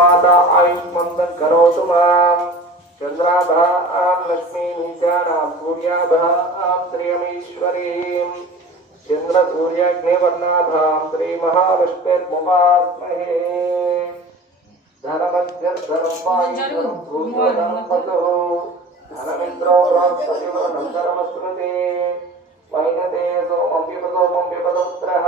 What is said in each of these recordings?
माता आयुष्मन्दं करोतु माम् चन्द्राभां लक्ष्मीं च सूर्याभां श्रियमीश्वरीम् चन्द्रसूर्याग्निवर्णाभां श्रीमहाविष्णुर्मुपास्महे धनमध्यर्धनं वायुधनं सूर्योधनं वसुः धनमिन्द्रो राष्ट्रशिवनं धर्मस्मृते वैनते सोमं विपदोमं विपदपुत्रः।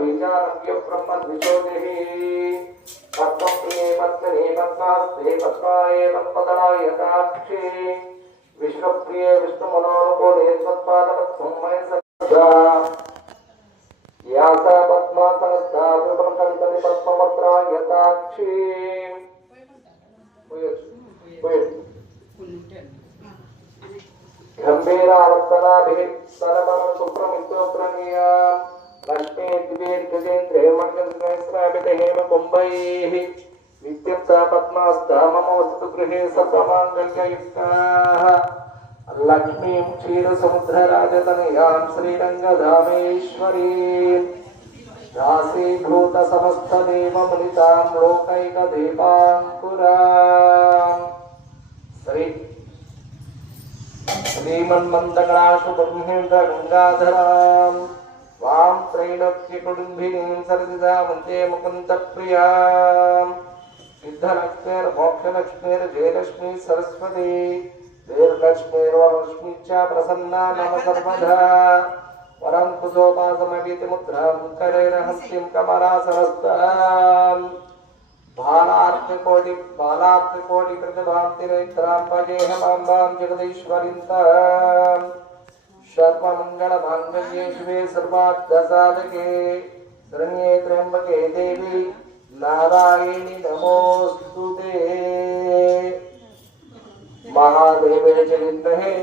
तु सर्वबीजानव्य ब्रह्मद्विशोधिः पद्मप्रिये पद्मने पद्मास्ते पद्माये पद्मदलाय यथाक्षी विष्णुप्रिये विष्णुमनोनुकूले त्वत्पादपद्मं मय सदा या सा पद्मा संस्था विपङ्कलितनि पद्मपत्रा यथाक्षी गम्भीरावर्तनाभिः परमं सुप्रमित्रोत्रणीया लक्ष्मी दिवेर्गजेन्द्रे मण्डलस्रापित हेमकुम्भैः नित्यं सा पद्मास्ता मम वस्तु गृहे सर्वमाङ्गल्ययुक्ताः लक्ष्मीं क्षीरसमुद्रराजतनयां श्रीरङ्गधामेश्वरीम् दासीभूतसमस्तदेवमुनितां लोकैकदेवाङ्कुराम् श्री श्रीमन्मन्दगणाशु ब्रह्मेन्द्रगङ्गाधराम् वां त्रैलोक्यकुटुम्बिनीं सरसिदा वंदे मुकुन्दप्रियाम् सिद्धलक्ष्मीर्मोक्षलक्ष्मीर्जयलक्ष्मी सरस्वती देवलक्ष्मीर्वरलक्ष्मी च प्रसन्ना मम सर्वदा। वरं कुसोपासमवीति मुद्रां करैरहस्यं कमलासनस्ताम् बालार्थिकोटि बालार्थिकोटि प्रतिभान्तिनेत्रां भजेहमाम्बां जगदीश्वरीं ताम् सर्वमङ्गलमाङ्गल्ये शिवे सर्वार्थसाधके शरण्ये त्र्यम्बके देवी नारायणि नमोऽस्तु ते। महादेवे च विद्महे